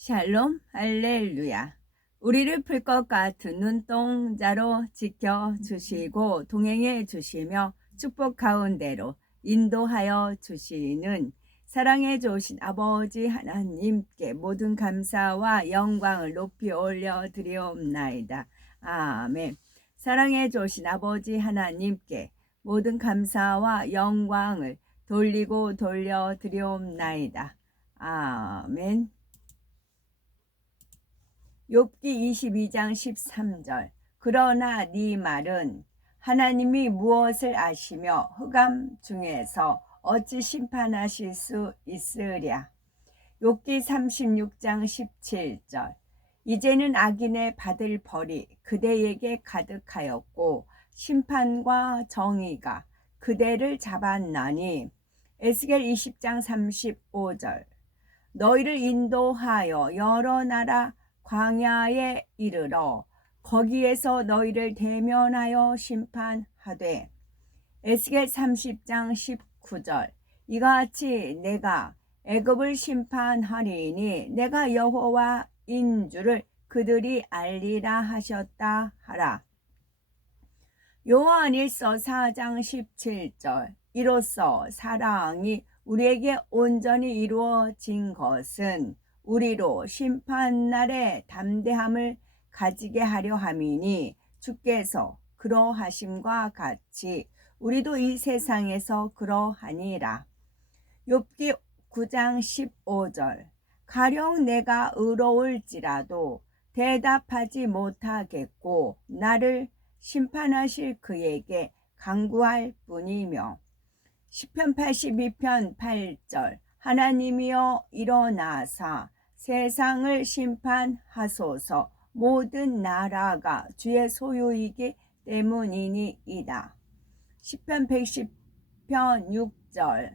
샬롬, 할렐루야. 우리를 풀 것 같은 눈동자로 지켜주시고 동행해 주시며 축복 가운데로 인도하여 주시는 사랑해 주신 아버지 하나님께 모든 감사와 영광을 높이 올려드리옵나이다. 아멘. 사랑해 주신 아버지 하나님께 모든 감사와 영광을 돌리고 돌려드리옵나이다. 아멘. 욥기 22장 13절. 그러나 네 말은 하나님이 무엇을 아시며 흑암 중에서 어찌 심판하실 수 있으랴. 욥기 36장 17절. 이제는 악인의 받을 벌이 그대에게 가득하였고 심판과 정의가 그대를 잡았나니. 에스겔 20장 35절. 너희를 인도하여 여러 나라 광야에 이르러 거기에서 너희를 대면하여 심판하되. 에스겔 30장 19절. 이같이 내가 애굽을 심판하리니 내가 여호와인 줄을 그들이 알리라 하셨다 하라. 요한일서 4장 17절. 이로써 사랑이 우리에게 온전히 이루어진 것은 우리로 심판날에 담대함을 가지게 하려 함이니 주께서 그러하심과 같이 우리도 이 세상에서 그러하니라. 욥기 9장 15절. 가령 내가 의로울지라도 대답하지 못하겠고 나를 심판하실 그에게 간구할 뿐이며. 시편 82편 8절. 하나님이여 일어나사 세상을 심판하소서. 모든 나라가 주의 소유이기 때문이니이다. 시편 110편 6절.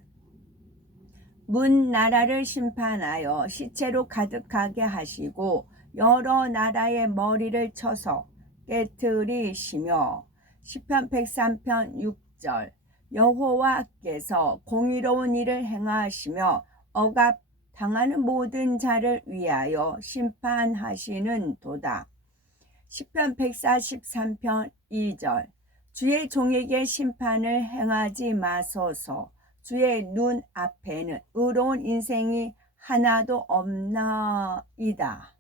문 나라를 심판하여 시체로 가득하게 하시고 여러 나라의 머리를 쳐서 깨트리시며. 시편 103편 6절. 여호와께서 공의로운 일을 행하시며 억압 당하는 모든 자를 위하여 심판하시는 도다. 시편 143편 2절. 주의 종에게 심판을 행하지 마소서. 주의 눈 앞에는 의로운 인생이 하나도 없나이다.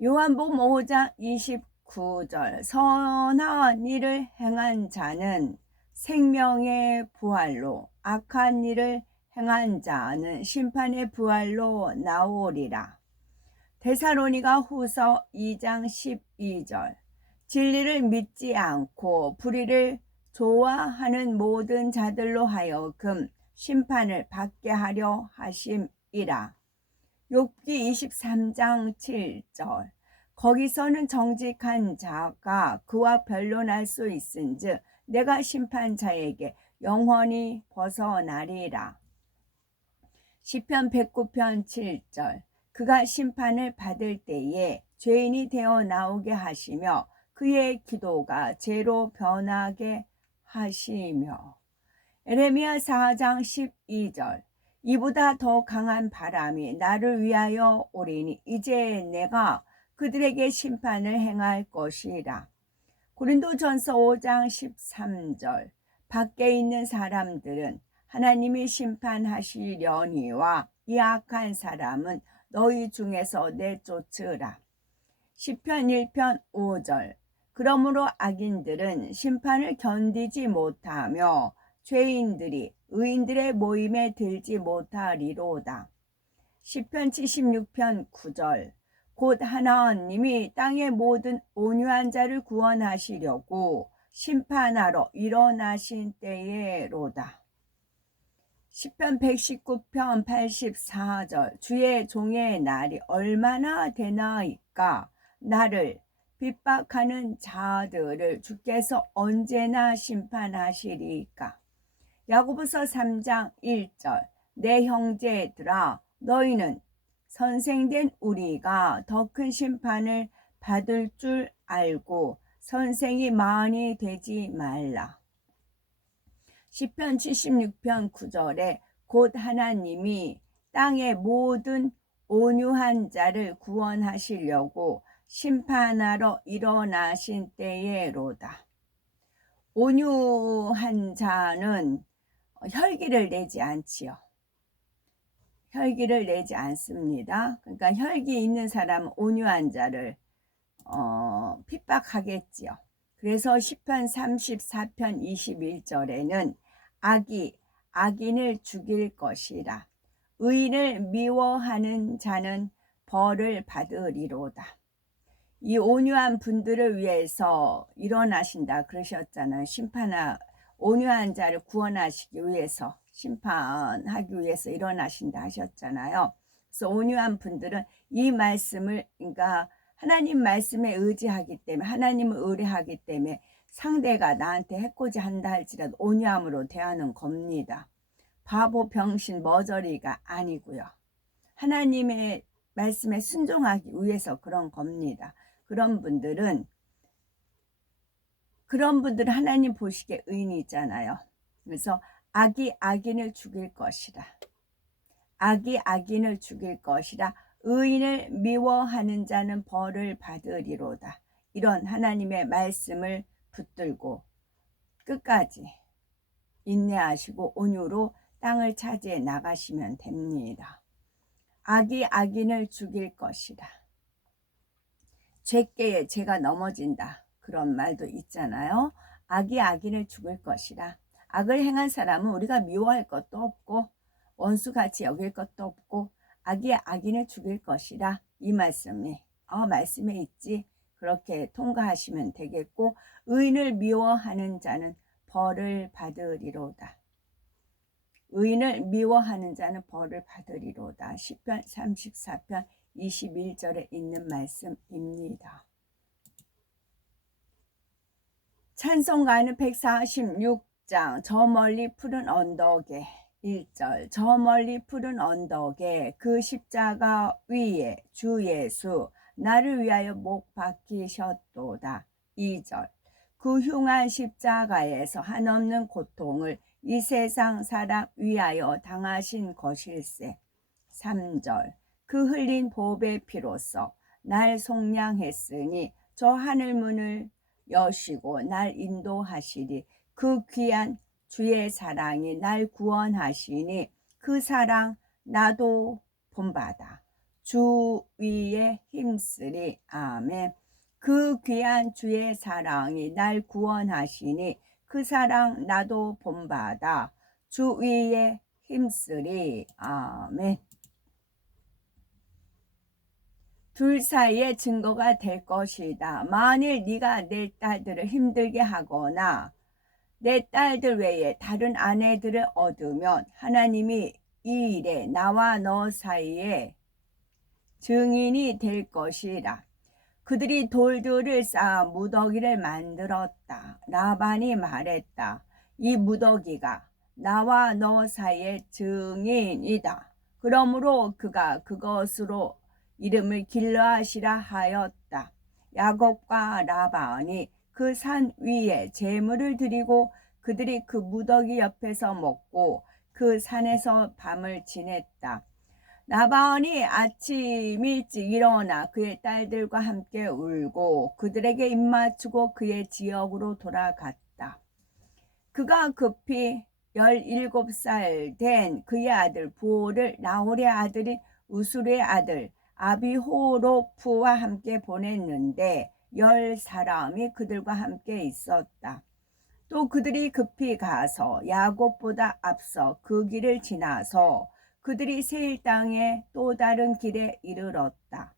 요한복음 5장 29절. 선한 일을 행한 자는 생명의 부활로 악한 일을 행한 자는 심판의 부활로 나오리라. 데살로니가 후서 2장 12절. 진리를 믿지 않고 불의를 좋아하는 모든 자들로 하여금 심판을 받게 하려 하심이라. 욥기 23장 7절. 거기서는 정직한 자가 그와 변론할 수 있은즉 내가 심판자에게 영원히 벗어나리라. 시편 109편 7절. 그가 심판을 받을 때에 죄인이 되어 나오게 하시며 그의 기도가 죄로 변하게 하시며. 에레미야 4장 12절. 이보다 더 강한 바람이 나를 위하여 오리니 이제 내가 그들에게 심판을 행할 것이라. 고린도전서 5장 13절. 밖에 있는 사람들은 하나님이 심판하시려니와 이 악한 사람은 너희 중에서 내쫓으라. 시편 1편 5절. 그러므로 악인들은 심판을 견디지 못하며 죄인들이 의인들의 모임에 들지 못하리로다. 시편 76편 9절. 곧 하나님이 땅의 모든 온유한 자를 구원하시려고 심판하러 일어나신 때에로다. 시편 119편 84절. 주의 종의 날이 얼마나 되나이까. 나를 핍박하는 자들을 주께서 언제나 심판하시리까. 야고보서 3장 1절. 내 형제들아 너희는 선생된 우리가 더 큰 심판을 받을 줄 알고 선생이 많이 되지 말라. 시편 76편 9절에 곧 하나님이 땅의 모든 온유한 자를 구원하시려고 심판하러 일어나신 때에로다. 온유한 자는 혈기를 내지 않지요. 혈기를 내지 않습니다. 그러니까 혈기 있는 사람은 온유한 자를 핍박하겠지요. 그래서 시편 34편 21절에는 악인을 죽일 것이라. 의인을 미워하는 자는 벌을 받으리로다. 이 온유한 분들을 위해서 일어나신다 그러셨잖아요. 온유한 자를 구원하시기 위해서, 심판하기 위해서 일어나신다 하셨잖아요. 그래서 온유한 분들은 이 말씀을, 그러니까 하나님 말씀에 의지하기 때문에, 하나님을 의뢰하기 때문에 상대가 나한테 해코지 한다 할지라도 온유함으로 대하는 겁니다. 바보, 병신, 머저리가 아니고요. 하나님의 말씀에 순종하기 위해서 그런 겁니다. 그런 분들은 하나님 보시기에 의인이잖아요. 그래서 악이 악인을 죽일 것이라. 악이 악인을 죽일 것이라. 의인을 미워하는 자는 벌을 받으리로다. 이런 하나님의 말씀을 붙들고 끝까지 인내하시고 온유로 땅을 차지해 나가시면 됩니다. 악이 악인을 죽일 것이라. 죄께에 죄가 넘어진다. 그런 말도 있잖아요. 악이 악인을 죽일 것이라. 악을 행한 사람은 우리가 미워할 것도 없고 원수같이 여길 것도 없고 악이 악인을 죽일 것이라. 이 말씀이 말씀에 있지. 그렇게 통과하시면 되겠고 의인을 미워하는 자는 벌을 받으리로다. 의인을 미워하는 자는 벌을 받으리로다. 시편 34편 21절에 있는 말씀입니다. 찬송가는 146장 저 멀리 푸른 언덕에 1절 저 멀리 푸른 언덕에 그 십자가 위에 주 예수 나를 위하여 못 박히셨도다. 2절 그 흉한 십자가에서 한없는 고통을 이 세상 사람 위하여 당하신 것일세. 3절 그 흘린 보배 피로써 날 속량했으니 저 하늘문을 여시고 날 인도하시리. 그 귀한 주의 사랑이 날 구원하시니 그 사랑 나도 본받아 주 위에 힘쓰리. 아멘. 그 귀한 주의 사랑이 날 구원하시니 그 사랑 나도 본받아 주 위에 힘쓰리. 아멘. 둘 사이의 증거가 될 것이다. 만일 네가 내 딸들을 힘들게 하거나 내 딸들 외에 다른 아내들을 얻으면 하나님이 이 일에 나와 너 사이에 증인이 될 것이라. 그들이 돌들을 쌓아 무더기를 만들었다. 라반이 말했다. 이 무더기가 나와 너 사이의 증인이다. 그러므로 그가 그것으로 이름을 길르앗이라 하였다. 야곱과 라반이 그 산 위에 제물을 드리고 그들이 그 무더기 옆에서 먹고 그 산에서 밤을 지냈다. 라반이 아침 일찍 일어나 그의 딸들과 함께 울고 그들에게 입맞추고 그의 지역으로 돌아갔다. 그가 급히 17살 된 그의 아들 부올을 나홀의 아들인 우스루의 아들 아비호로프와 함께 보냈는데 10사람이 그들과 함께 있었다. 또 그들이 급히 가서 야곱보다 앞서 그 길을 지나서 그들이 세일 땅의 또 다른 길에 이르렀다.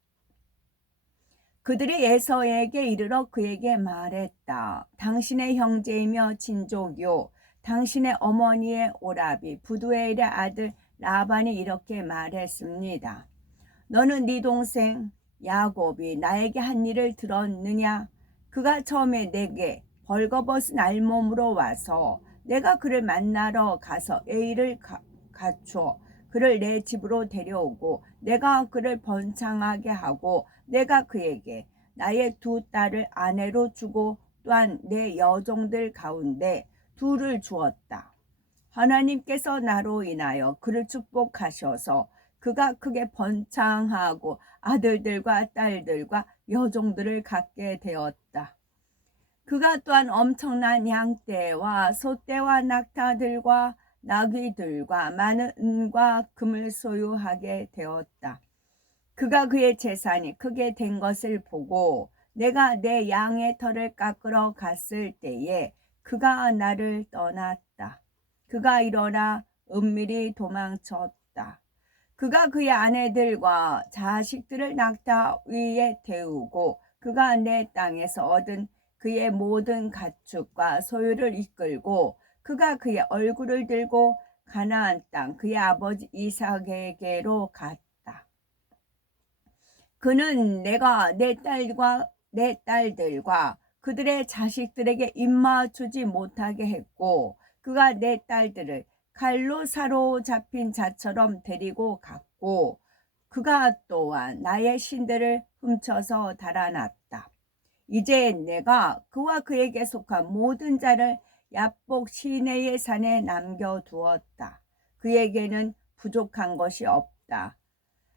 그들이 에서에게 이르러 그에게 말했다. 당신의 형제이며 친족이요 당신의 어머니의 오라비 부두엘의 아들 라반이 이렇게 말했습니다. 너는 네 동생 야곱이 나에게 한 일을 들었느냐? 그가 처음에 내게 벌거벗은 알몸으로 와서 내가 그를 만나러 가서 에이를 갖추어 그를 내 집으로 데려오고 내가 그를 번창하게 하고 내가 그에게 나의 두 딸을 아내로 주고 또한 내 여종들 가운데 둘을 주었다. 하나님께서 나로 인하여 그를 축복하셔서 그가 크게 번창하고 아들들과 딸들과 여종들을 갖게 되었다. 그가 또한 엄청난 양떼와 소떼와 낙타들과 나귀들과 많은 은과 금을 소유하게 되었다. 그가 그의 재산이 크게 된 것을 보고 내가 내 양의 털을 깎으러 갔을 때에 그가 나를 떠났다. 그가 일어나 은밀히 도망쳤다. 그가 그의 아내들과 자식들을 낙타 위에 태우고 그가 내 땅에서 얻은 그의 모든 가축과 소유를 이끌고 그가 그의 얼굴을 들고 가나안 땅 그의 아버지 이삭에게로 갔다. 그는 내가 내 딸들과 그들의 자식들에게 입맞추지 못하게 했고 그가 내 딸들을 칼로 사로잡힌 자처럼 데리고 갔고 그가 또한 나의 신들을 훔쳐서 달아났다. 이제 내가 그와 그에게 속한 모든 자를 야복 시내의 산에 남겨두었다. 그에게는 부족한 것이 없다.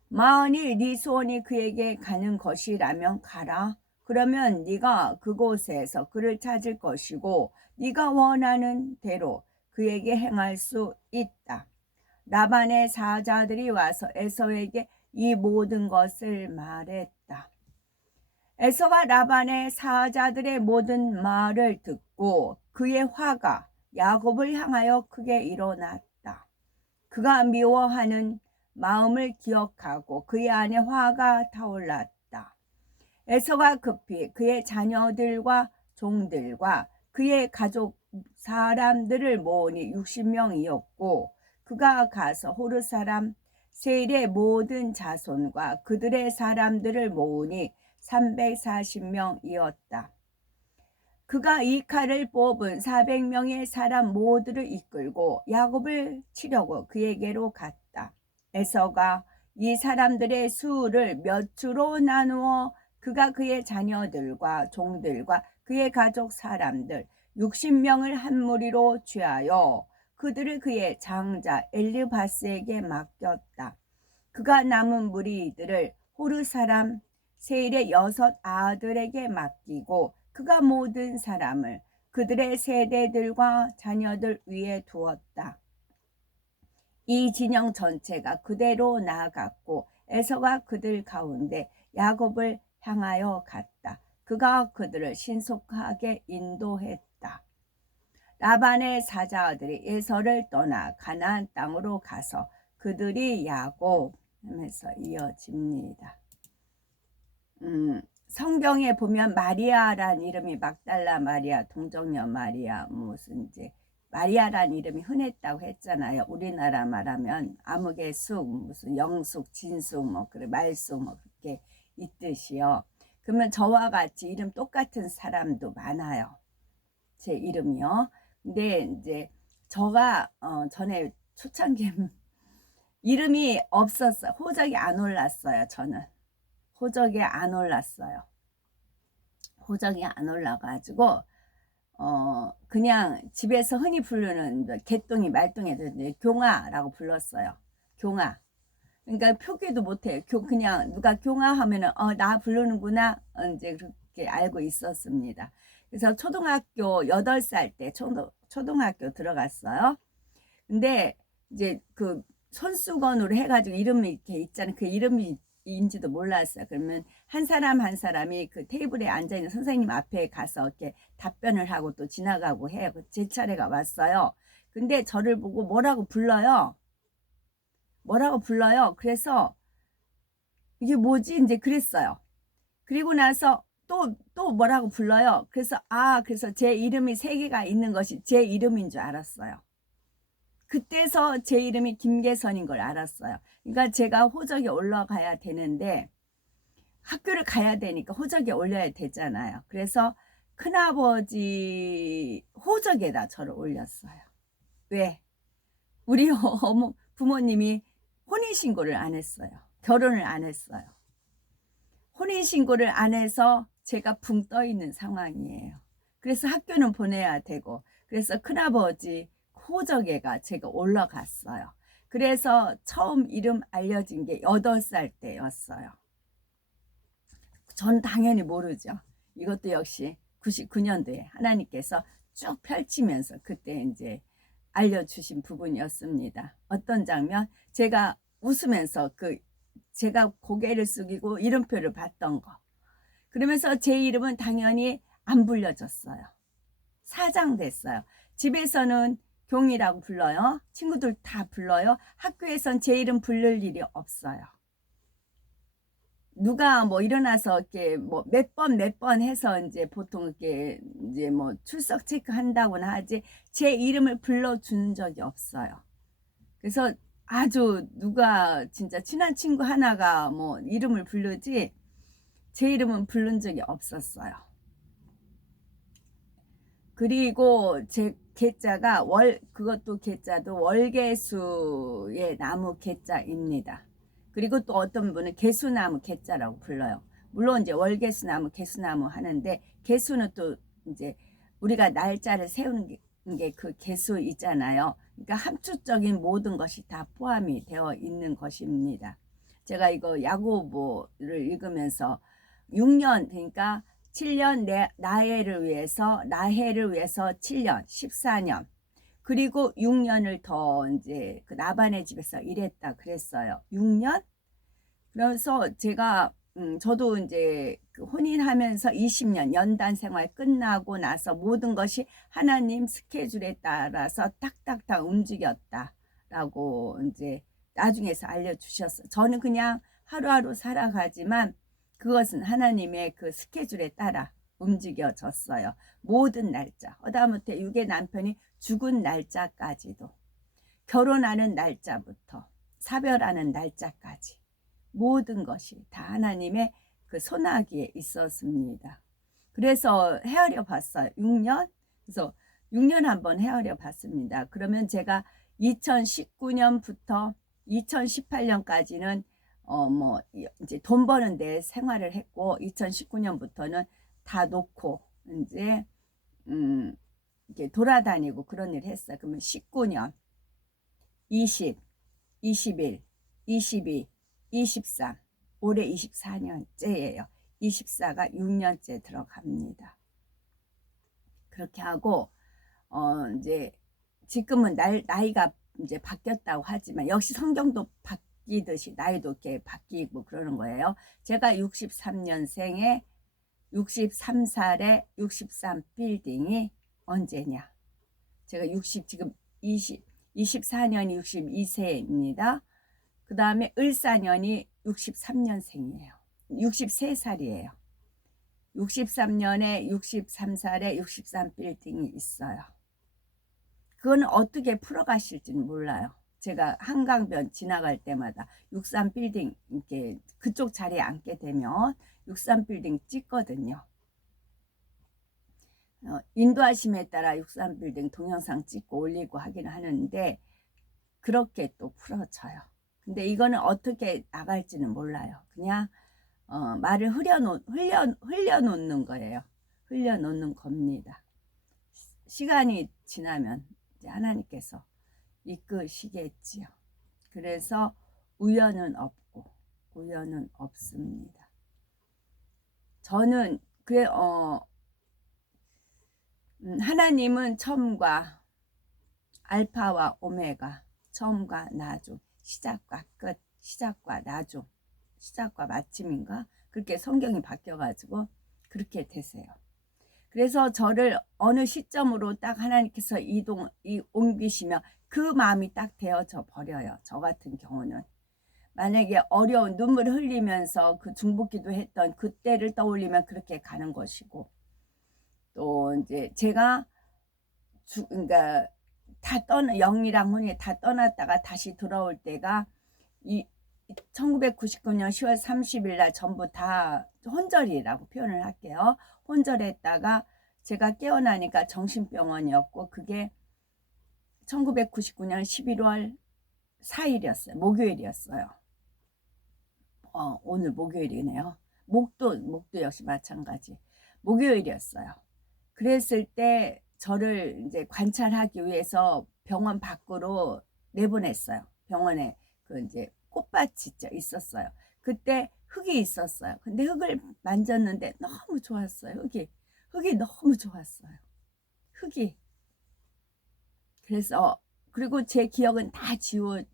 만일 네 소원이 그에게 가는 것이라면 가라. 그러면 네가 그곳에서 그를 찾을 것이고 네가 원하는 대로 그에게 행할 수 있다. 라반의 사자들이 와서 에서에게 이 모든 것을 말했다. 에서가 라반의 사자들의 모든 말을 듣고 그의 화가 야곱을 향하여 크게 일어났다. 그가 미워하는 마음을 기억하고 그의 안에 화가 타올랐다. 에서가 급히 그의 자녀들과 종들과 그의 가족 사람들을 모으니 60명이었고 그가 가서 호르 사람 세일의 모든 자손과 그들의 사람들을 모으니 340명이었다. 그가 이 칼을 뽑은 400명의 사람 모두를 이끌고 야곱을 치려고 그에게로 갔다. 에서가 이 사람들의 수를 몇 주로 나누어 그가 그의 자녀들과 종들과 그의 가족 사람들 60명을 한 무리로 취하여 그들을 그의 장자 엘르바스에게 맡겼다. 그가 남은 무리들을 호르 사람 세일의 6 아들에게 맡기고 그가 모든 사람을 그들의 세대들과 자녀들 위에 두었다. 이 진영 전체가 그대로 나아갔고 에서가 그들 가운데 야곱을 향하여 갔다. 그가 그들을 신속하게 인도했다. 라반의 사자들이 에서를 떠나 가나안 땅으로 가서 그들이 야곱 하면서 이어집니다. 성경에 보면 마리아란 이름이 막달라 마리아, 동정녀 마리아, 무슨 이제 마리아란 이름이 흔했다고 했잖아요. 우리나라 말하면 암흑의 숙, 무슨 영숙, 진숙, 뭐 그래 말숙 뭐 그렇게 있듯이요. 그러면 저와 같이 이름 똑같은 사람도 많아요. 제 이름이요. 근데 이제 저가 전에 초창기 이름이 없었어요. 호적이 안 올랐어요. 저는 호적이 안 올랐어요. 호적이 안 올라가지고 그냥 집에서 흔히 부르는 개똥이 말똥이들 경아라고 불렀어요. 경아. 그러니까 표기도 못해요. 그냥 누가 경아 하면은 나 부르는구나 이제 그렇게 알고 있었습니다. 그래서 초등학교 8살 때 초등학교 들어갔어요. 근데 이제 그 손수건으로 해가지고 이름이 이렇게 있잖아요. 그 이름이 인지도 몰랐어요. 그러면 한 사람 한 사람이 그 테이블에 앉아있는 선생님 앞에 가서 이렇게 답변을 하고 또 지나가고 해요. 제 차례가 왔어요. 근데 저를 보고 뭐라고 불러요. 그래서 이게 뭐지? 이제 그랬어요. 그리고 나서 또 뭐라고 불러요. 그래서 그래서 제 이름이 3개가 있는 것이 제 이름인 줄 알았어요. 그때서 제 이름이 김계선인 걸 알았어요. 그러니까 제가 호적에 올라가야 되는데 학교를 가야 되니까 호적에 올려야 되잖아요. 그래서 큰아버지 호적에다 저를 올렸어요. 왜? 우리 부모님이 혼인신고를 안 했어요. 결혼을 안 했어요. 혼인신고를 안 해서 제가 붕 떠 있는 상황이에요. 그래서 학교는 보내야 되고 그래서 큰아버지 호적에가 제가 올라갔어요. 그래서 처음 이름 알려진 게 8살 때였어요. 전 당연히 모르죠. 이것도 역시 99년도에 하나님께서 쭉 펼치면서 그때 이제 알려주신 부분이었습니다. 어떤 장면? 제가 웃으면서 제가 고개를 숙이고 이름표를 봤던 거. 그러면서 제 이름은 당연히 안 불려졌어요. 사장됐어요. 집에서는 경이라고 불러요. 친구들 다 불러요. 학교에선 제 이름 부를 일이 없어요. 누가 뭐 일어나서 이렇게 뭐 몇 번 해서 이제 보통 이렇게 이제 뭐 출석 체크한다고나 하지 제 이름을 불러준 적이 없어요. 그래서 아주 누가 진짜 친한 친구 하나가 뭐 이름을 부르지 제 이름은 부른 적이 없었어요. 그리고 제 계자가 그것도 계자도 월계수의 나무 계자입니다. 그리고 또 어떤 분은 개수나무 계자라고 불러요. 물론 이제 월계수나무, 개수나무 하는데 개수는 또 이제 우리가 날짜를 세우는 게 그 개수 있잖아요. 그러니까 함축적인 모든 것이 다 포함이 되어 있는 것입니다. 제가 이거 야고보를 읽으면서 6년 그러니까 7년 나해를 위해서 7년 14년 그리고 6년을 더 이제 그 라반의 집에서 일했다 그랬어요. 6년? 그래서 제가 저도 이제 그 혼인하면서 20년 연단 생활 끝나고 나서 모든 것이 하나님 스케줄에 따라서 딱딱딱 움직였다라고 이제 나중에서 알려주셨어요. 저는 그냥 하루하루 살아가지만 그것은 하나님의 그 스케줄에 따라 움직여졌어요. 모든 날짜, 하다못해 육의 남편이 죽은 날짜까지도, 결혼하는 날짜부터 사별하는 날짜까지 모든 것이 다 하나님의 그 손아귀에 있었습니다. 그래서 헤아려 봤어요. 6년? 그래서 6년 한번 헤아려 봤습니다. 그러면 제가 2019년부터 2018년까지는 뭐 이제 돈 버는 데 생활을 했고 2019년부터는 다 놓고 이제 이렇게 돌아다니고 그런 일 했어요. 그러면 19년, 20, 21, 22, 23, 올해 24년째예요. 24가 6년째 들어갑니다. 그렇게 하고 이제 지금은 나이가 이제 바뀌었다고 하지만 역시 성경도 바뀌듯이 나이도 이렇게 바뀌고 그러는 거예요. 제가 63년생에 63살에 63 빌딩이 언제냐? 제가 지금 24년이 62세입니다. 그 다음에 을사년이 63년생이에요. 63살이에요. 63년에 63살에 63 빌딩이 있어요. 그건 어떻게 풀어가실지는 몰라요. 제가 한강변 지나갈 때마다 63 빌딩 이렇게 그쪽 자리에 앉게 되면 63 빌딩 찍거든요. 인도하심에 따라 63 빌딩 동영상 찍고 올리고 하긴 하는데 그렇게 또 풀어져요. 근데 이거는 어떻게 나갈지는 몰라요. 그냥 말을 흘려놓는 거예요. 흘려놓는 겁니다. 시간이 지나면 이제 하나님께서 이끄시겠지요. 그래서 우연은 없고 우연은 없습니다. 저는 그래 하나님은 처음과 알파와 오메가, 처음과 나중, 시작과 끝, 시작과 나중, 시작과 마침인가? 그렇게 성경이 바뀌어가지고 그렇게 되세요. 그래서 저를 어느 시점으로 딱 하나님께서 옮기시면 그 마음이 딱 되어져 버려요. 저 같은 경우는. 만약에 어려운 눈물 흘리면서 그 중보기도 했던 그때를 떠올리면 그렇게 가는 것이고, 또 이제 제가 그러니까 영이랑 혼이 다 떠났다가 다시 돌아올 때가 1999년 10월 30일 날 전부 다 혼절이라고 표현을 할게요. 혼절했다가 제가 깨어나니까 정신병원이었고 그게 1999년 11월 4일이었어요. 목요일이었어요. 오늘 목요일이네요. 목도 역시 마찬가지. 목요일이었어요. 그랬을 때 저를 이제 관찰하기 위해서 병원 밖으로 내보냈어요. 병원에 그 이제 꽃밭이 있었어요. 그때 흙이 있었어요. 근데 흙을 만졌는데 너무 좋았어요. 흙이 너무 좋았어요. 흙이. 그래서 그리고 제 기억은 다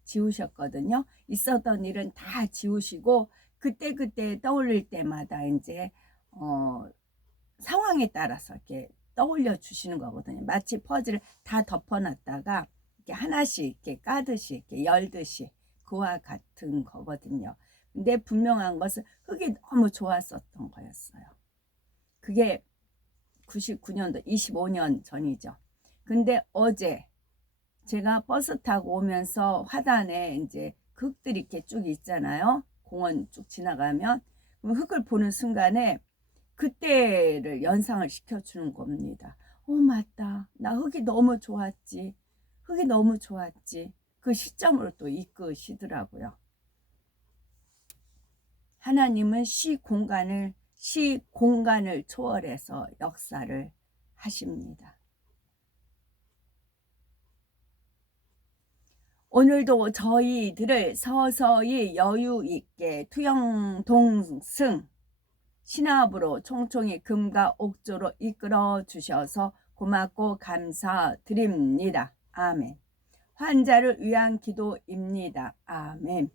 지우셨거든요. 있었던 일은 다 지우시고 그때 떠올릴 때마다 이제 상황에 따라서 이렇게 떠올려 주시는 거거든요. 마치 퍼즐을 다 덮어놨다가 이렇게 하나씩 이렇게 까듯이 이렇게 열듯이 그와 같은 거거든요. 근데 분명한 것은 흙이 너무 좋았었던 거였어요. 그게 99년도 25년 전이죠. 근데 어제 제가 버스 타고 오면서 화단에 이제 그 흙들이 이렇게 쭉 있잖아요. 공원 쭉 지나가면 그럼 흙을 보는 순간에 그때를 연상을 시켜주는 겁니다. 맞다. 나 흙이 너무 좋았지. 흙이 너무 좋았지. 그 시점으로 또 이끄시더라고요. 하나님은 시 공간을 초월해서 역사를 하십니다. 오늘도 저희들을 서서히 여유 있게 투영동승 신압으로 총총히 금과 옥조로 이끌어 주셔서 고맙고 감사드립니다. 아멘. 환자를 위한 기도입니다. 아멘.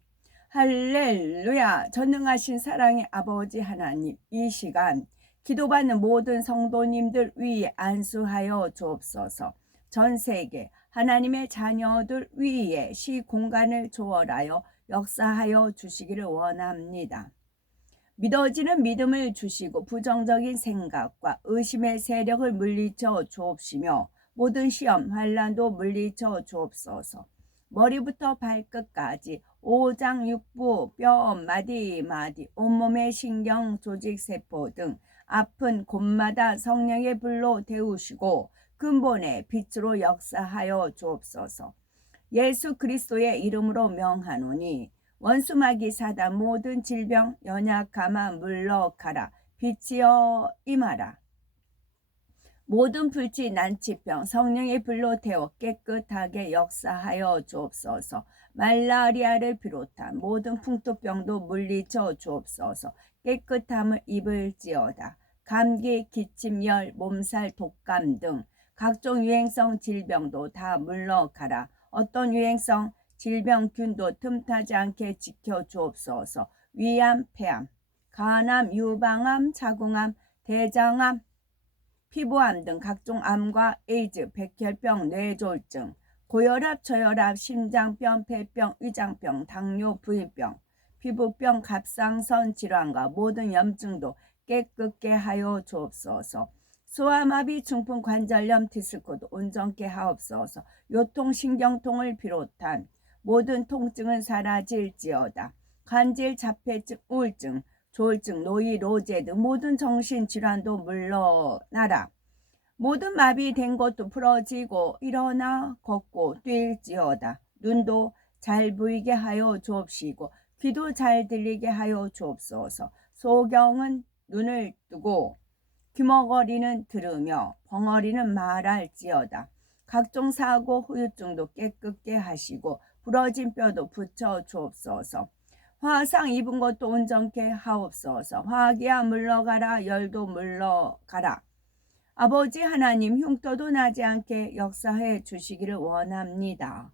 할렐루야. 전능하신 사랑의 아버지 하나님, 이 시간 기도받는 모든 성도님들 위에 안수하여 주옵소서. 전 세계 하나님의 자녀들 위에 시공간을 초월하여 역사하여 주시기를 원합니다. 믿어지는 믿음을 주시고 부정적인 생각과 의심의 세력을 물리쳐 주옵시며 모든 시험, 환난도 물리쳐 주옵소서. 머리부터 발끝까지 오장육부, 뼈, 마디, 온몸의 신경, 조직, 세포 등 아픈 곳마다 성령의 불로 데우시고 근본의 빛으로 역사하여 주옵소서. 예수 그리스도의 이름으로 명하노니 원수마귀 사단 모든 질병 연약함아 물러가라. 빛이여 임하라. 모든 불치 난치병 성령의 불로 태워 깨끗하게 역사하여 주옵소서. 말라리아를 비롯한 모든 풍토병도 물리쳐 주옵소서. 깨끗함을 입을지어다. 감기, 기침, 열, 몸살, 독감 등 각종 유행성 질병도 다 물러가라. 어떤 유행성 질병균도 틈타지 않게 지켜주옵소서. 위암, 폐암, 간암, 유방암, 자궁암, 대장암, 피부암 등 각종 암과 에이즈, 백혈병, 뇌졸중, 고혈압, 저혈압, 심장병, 폐병, 위장병, 당뇨, 부인병, 피부병, 갑상선 질환과 모든 염증도 깨끗게 하여 주옵소서. 소아마비, 중풍, 관절염, 디스코도 온전케 하옵소서. 요통신경통을 비롯한 모든 통증은 사라질지어다. 관절, 자폐증, 우울증, 조울증, 노이, 로제 등 모든 정신질환도 물러나라. 모든 마비된 것도 풀어지고 일어나 걷고 뛸지어다. 눈도 잘 보이게 하여 주옵시고 귀도 잘 들리게 하여 주옵소서. 소경은 눈을 뜨고 귀머거리는 들으며 벙어리는 말할지어다. 각종 사고 후유증도 깨끗게 하시고 부러진 뼈도 붙여 주옵소서. 화상 입은 것도 온전케 하옵소서. 화기야 물러가라. 열도 물러가라. 아버지 하나님, 흉터도 나지 않게 역사해 주시기를 원합니다.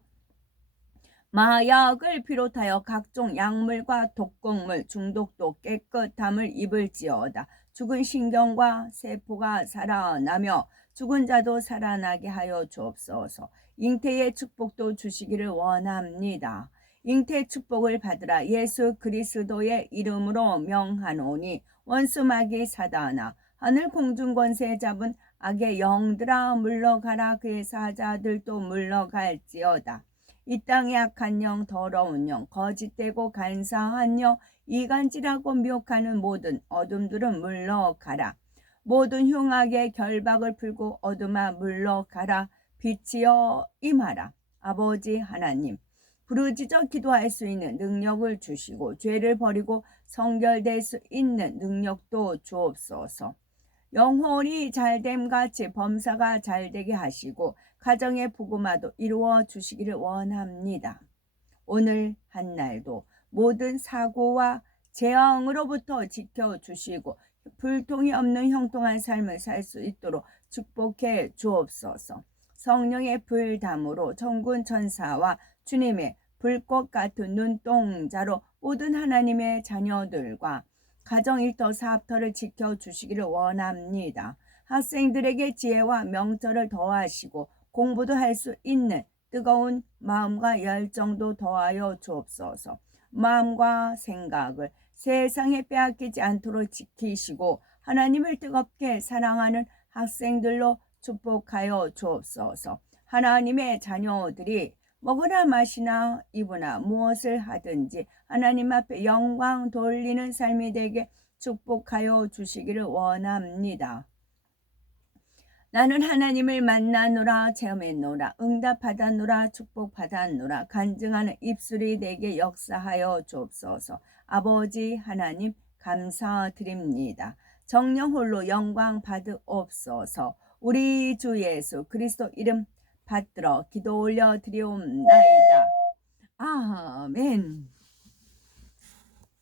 마약을 비롯하여 각종 약물과 독극물 중독도 깨끗함을 입을지어다. 죽은 신경과 세포가 살아나며 죽은 자도 살아나게 하여 주옵소서. 잉태의 축복도 주시기를 원합니다. 잉태 축복을 받으라. 예수 그리스도의 이름으로 명하노니 원수마귀 사단아, 하늘 공중 권세 잡은 악의 영들아 물러가라. 그의 사자들도 물러갈지어다. 이 땅의 악한 영, 더러운 영, 거짓되고 간사한 영, 이간질하고 미혹하는 모든 어둠들은 물러가라. 모든 흉악의 결박을 풀고 어둠아 물러가라. 빛이여 임하라. 아버지 하나님, 부르짖어 기도할 수 있는 능력을 주시고 죄를 버리고 성결될 수 있는 능력도 주옵소서. 영혼이 잘됨같이 범사가 잘되게 하시고 가정의 복음화도 이루어 주시기를 원합니다. 오늘 한 날도 모든 사고와 재앙으로부터 지켜주시고 불통이 없는 형통한 삶을 살 수 있도록 축복해 주옵소서. 성령의 불담으로 천군 천사와 주님의 불꽃 같은 눈동자로 모든 하나님의 자녀들과 가정 일터 사업터를 지켜주시기를 원합니다. 학생들에게 지혜와 명철을 더하시고 공부도 할 수 있는 뜨거운 마음과 열정도 더하여 주옵소서. 마음과 생각을 세상에 빼앗기지 않도록 지키시고 하나님을 뜨겁게 사랑하는 학생들로 축복하여 주옵소서. 하나님의 자녀들이 먹으나 마시나 입으나 무엇을 하든지 하나님 앞에 영광 돌리는 삶이 되게 축복하여 주시기를 원합니다. 나는 하나님을 만나노라 체험했노라 응답받았노라 축복받았노라 간증하는 입술이 내게 역사하여 주옵소서. 아버지 하나님 감사드립니다. 정령 홀로 영광 받으옵소서. 우리 주 예수 그리스도 이름 받들어 기도 올려 드리옵나이다. 아멘.